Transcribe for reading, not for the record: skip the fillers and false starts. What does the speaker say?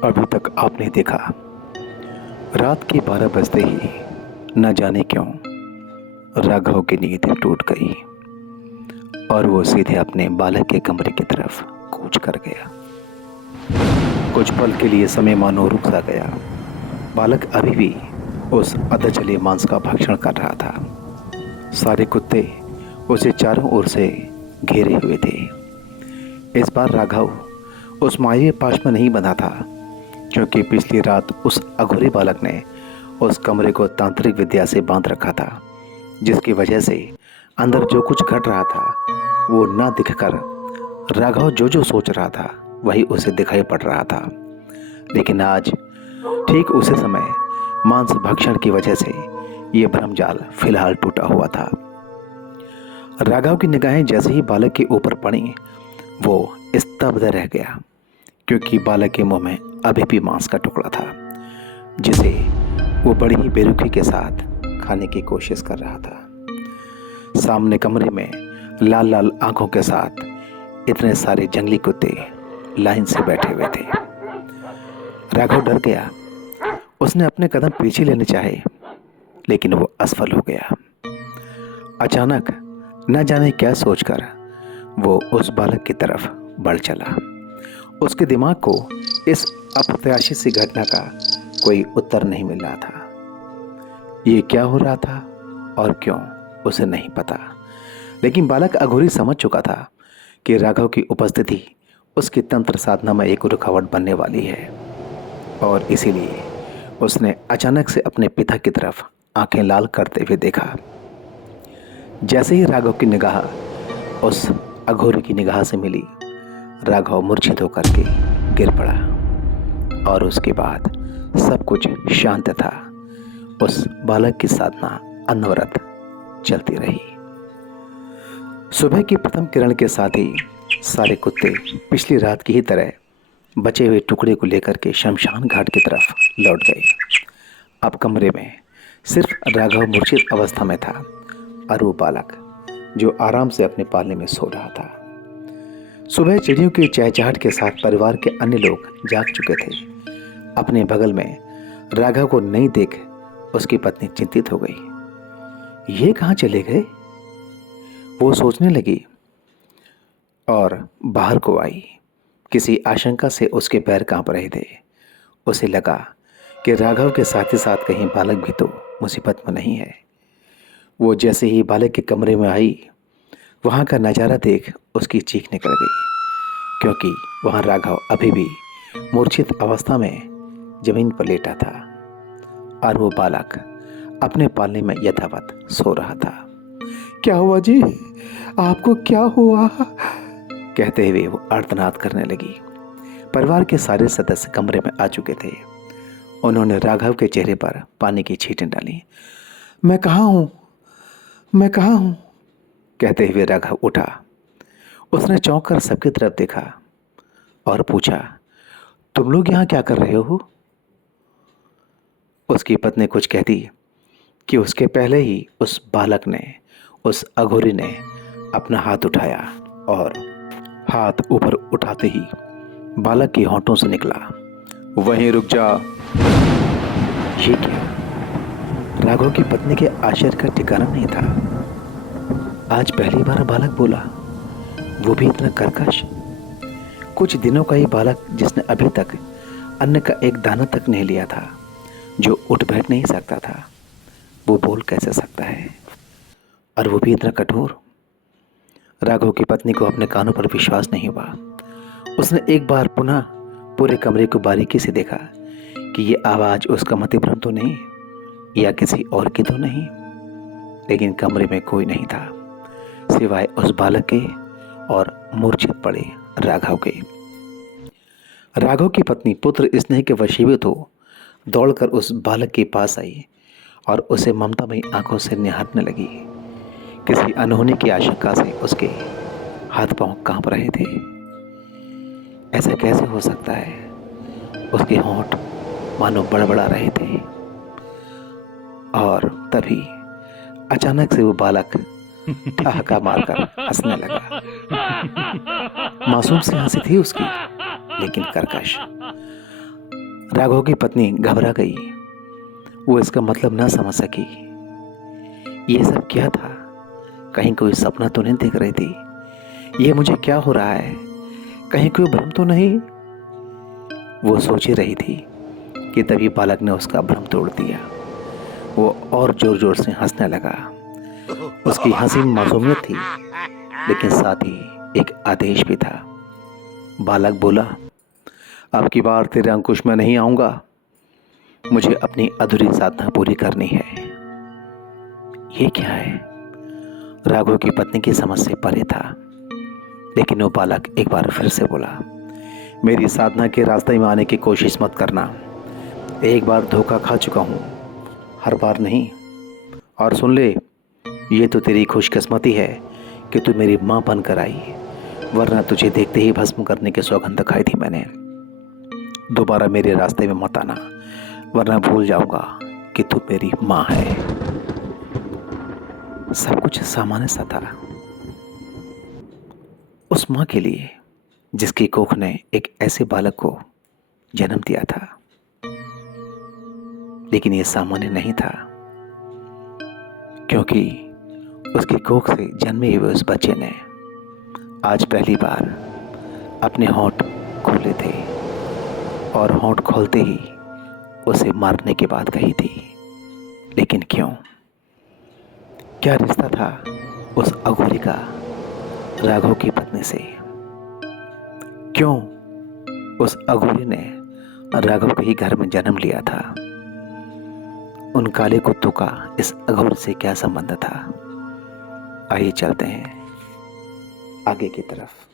अभी तक आपने देखा, रात के 12 बजते ही न जाने क्यों राघव की नींद टूट गई और वो सीधे अपने बालक के कमरे की तरफ कूच कर गया। कुछ पल के लिए समय मानो रुक सा गया। बालक अभी भी उस अधजले मांस का भक्षण कर रहा था। सारे कुत्ते उसे चारों ओर से घेरे हुए थे। इस बार राघव उस माये पाश में नहीं बंधा था, क्योंकि पिछली रात उस अघोरे बालक ने उस कमरे को तांत्रिक विद्या से बांध रखा था, जिसकी वजह से अंदर जो कुछ घट रहा था वो ना दिखकर राघव जो जो सोच रहा था वही उसे दिखाई पड़ रहा था। लेकिन आज ठीक उसी समय मांस भक्षण की वजह से ये भ्रमजाल फिलहाल टूटा हुआ था। राघव की निगाहें जैसे ही बालक के ऊपर पड़ी वो स्तब्ध रह गया, क्योंकि बालक के मुंह में अभी भी मांस का टुकड़ा था, जिसे वो बड़ी ही बेरुखी के साथ खाने की कोशिश कर रहा था। सामने कमरे में लाल लाल आंखों के साथ इतने सारे जंगली कुत्ते लाइन से बैठे हुए थे। राघव डर गया। उसने अपने कदम पीछे लेने चाहे, लेकिन वो असफल हो गया। अचानक न जाने क्या सोचकर वो उस बालक की तरफ बढ़ चला। उसके दिमाग को इस अप्रत्याशित सी घटना का कोई उत्तर नहीं मिल रहा था। ये क्या हो रहा था और क्यों, उसे नहीं पता। लेकिन बालक अघोरी समझ चुका था कि राघव की उपस्थिति उसकी तंत्र साधना में एक रुकावट बनने वाली है, और इसीलिए उसने अचानक से अपने पिता की तरफ आंखें लाल करते हुए देखा। जैसे ही राघव की निगाह उस अघोरी की निगाह से मिली, राघव मूर्छित होकर के गिर पड़ा, और उसके बाद सब कुछ शांत था। उस बालक की साधना अनवरत चलती रही। सुबह की प्रथम किरण के साथ ही सारे कुत्ते पिछली रात की ही तरह बचे हुए टुकड़े को लेकर के शमशान घाट की तरफ लौट गए। अब कमरे में सिर्फ राघव मूर्छित अवस्था में था और वो बालक जो आराम से अपने पालने में सो रहा था। सुबह चिड़ियों की चहचहाट के साथ परिवार के अन्य लोग जाग चुके थे। अपने बगल में राघव को नहीं देख उसकी पत्नी चिंतित हो गई। ये कहाँ चले गए, वो सोचने लगी और बाहर को आई। किसी आशंका से उसके पैर कांप रहे थे। उसे लगा कि राघव के साथ ही साथ कहीं बालक भी तो मुसीबत में नहीं है। वो जैसे ही बालक के कमरे में आई, वहाँ का नज़ारा देख उसकी चीख निकल गई, क्योंकि वहाँ राघव अभी भी मूर्छित अवस्था में जमीन पर लेटा था और वो बालक अपने पालने में यथावत सो रहा था। क्या हुआ जी, आपको क्या हुआ, कहते हुए वो आर्तनाद करने लगी। परिवार के सारे सदस्य कमरे में आ चुके थे। उन्होंने राघव के चेहरे पर पानी की छींटें डाली। मैं कहाँ हूँ, मैं कहाँ हूँ, कहते हुए राघव उठा। उसने चौंक कर सबकी तरफ देखा और पूछा, तुम लोग यहाँ क्या कर रहे हो? उसकी पत्नी कुछ कहती कि उसके पहले ही उस बालक ने, उस अघोरी ने अपना हाथ उठाया और हाथ ऊपर उठाते ही बालक की होंठों से निकला, वहीं रुक जा। ये क्या? राघव की पत्नी के आश्चर्य का ठिकाना नहीं था। आज पहली बार बालक बोला, वो भी इतना कर्कश। कुछ दिनों का ही बालक जिसने अभी तक अन्न का एक दाना तक नहीं लिया था, जो उठ बैठ नहीं सकता था, वो बोल कैसे सकता है, और वो भी इतना कठोर। राघव की पत्नी को अपने कानों पर विश्वास नहीं हुआ। उसने एक बार पुनः पूरे कमरे को बारीकी से देखा कि ये आवाज़ उसका मतिभ्रम तो नहीं, या किसी और की तो नहीं। लेकिन कमरे में कोई नहीं था सिवाय उस बालक के और मूर्छित पड़े राघव के। राघव की पत्नी पुत्र स्नेह के वशीभूत हो दौड़कर उस बालक के पास आई और उसे ममतामयी आंखों से निहारने लगी। किसी अनहोनी की आशंका से उसके हाथ पांव कांप रहे थे। ऐसा कैसे हो सकता है? उसके होंठ मानो बड़बड़ा रहे थे। और तभी अचानक से वो बालक ठहाका मारकर हंसने लगा। मासूम सी हंसी थी उसकी, लेकिन कर्कश। राघव की पत्नी घबरा गई। वो इसका मतलब ना समझ सकी। ये सब क्या था? कहीं कोई सपना तो नहीं देख रही थी? ये मुझे क्या हो रहा है? कहीं कोई भ्रम तो नहीं? वो सोच ही रही थी कि तभी बालक ने उसका भ्रम तोड़ दिया। वो और जोर जोर से हंसने लगा। उसकी हंसी मासूमियत थी, लेकिन साथ ही एक आदेश भी था। बालक बोला, अब की बार तेरे अंकुश में नहीं आऊंगा। मुझे अपनी अधूरी साधना पूरी करनी है। ये क्या है? राघव की पत्नी की समझ से परे था, लेकिन वो बालक एक बार फिर से बोला, मेरी साधना के रास्ते में आने की कोशिश मत करना। एक बार धोखा खा चुका हूँ, हर बार नहीं। और सुन ले, ये तो तेरी खुशकिस्मती है कि तू मेरी माँ बनकर आई, वरना तुझे देखते ही भस्म करने की सौगंध खाई थी मैंने। दोबारा मेरे रास्ते में मत आना, वरना भूल जाऊंगा कि तू मेरी माँ है। सब कुछ सामान्य सा था उस माँ के लिए जिसकी कोख ने एक ऐसे बालक को जन्म दिया था। लेकिन यह सामान्य नहीं था, क्योंकि उसकी कोख से जन्मे हुए उस बच्चे ने आज पहली बार अपने होंठ खोले थे, और होंठ खोलते ही उसे मारने की बात कही थी। लेकिन क्यों? क्या रिश्ता था उस अघोरी का राघव की पत्नी से? क्यों उस अघोरी ने राघव के ही घर में जन्म लिया था? उन काले कुत्तों का इस अघोरी से क्या संबंध था? आइए चलते हैं आगे की तरफ।